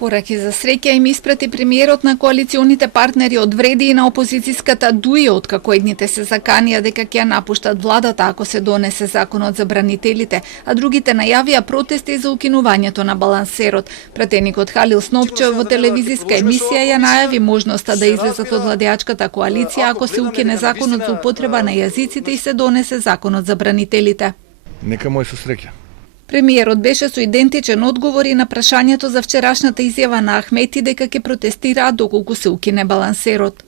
Пораки за среќа им испрати премиерот на коалиционите партнери од вреди и на опозицијската ДУИ, откако едните се заканија дека ќе ја напуштат владата ако се донесе законот за бранителите, а другите најавија протести за укинувањето на балансерот. Пратеникот Халил Снопчев во телевизиска емисија ја најави можноста да излезат од владеачката коалиција ако се укине законот за употреба на јазиците и се донесе законот за бранителите. Нека му е со среќа. Премиерот беше со идентичен одговор и на прашањето за вчерашната изјава на Ахмети дека ќе протестираат доколку се укине балансерот.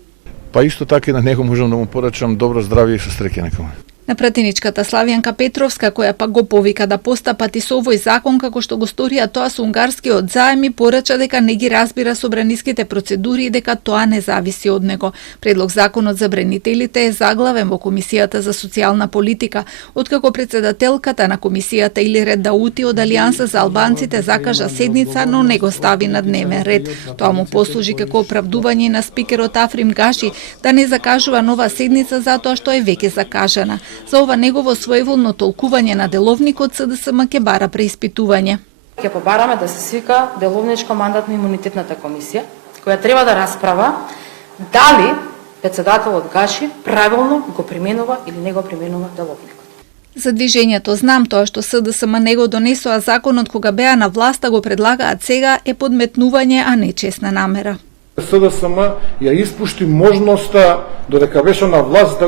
Па исто така и на него можам да му порачам добро здравје и со среќа нека му. На пратеничката Славјанка Петровска, која пак го повика да постапат и со овој закон како што го сторија тоа со унгарскиот заем, и порача дека не ги разбира собраниските процедури и дека тоа не зависи од него. Предлог законот за бранителите е заглавен во Комисијата за социјална политика, откако председателката на комисијата Илирет Даути од Алијанса за албанците закажа седница, но не го стави на дневен ред. Тоа му послужи како оправдување на спикерот Африм Гаши да не закажува нова седница затоа што е веќе закажана. За ова негово своеволно толкување на деловникот СДСМ ќе бара преиспитување. Ќе побараме да се свика деловничко мандатно имунитетната комисија, која треба да расправа дали председателот Гаши правилно го применува или не го применува деловникот. За движењето Знам, тоа што СДСМ не го донесоа законот кога беа на власта го предлагаат сега е подметнување, а не честна намера. СДСМ ја испушти можноста додека беше на власт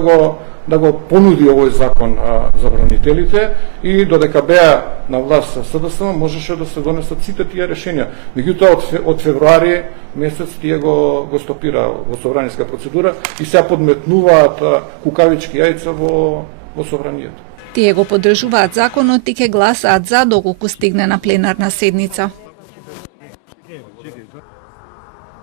да го понуди овој закон за бранителите и додека беа на власт со СДСМ можеше да се донесат сите тие решенија. Меѓутоа од февруари месец тие го стопира во собраниска процедура и се подметнуваат кукавички јајца во собранието. Тие го поддржуваат законот и ќе гласаат за доколку стигне на пленарна седница.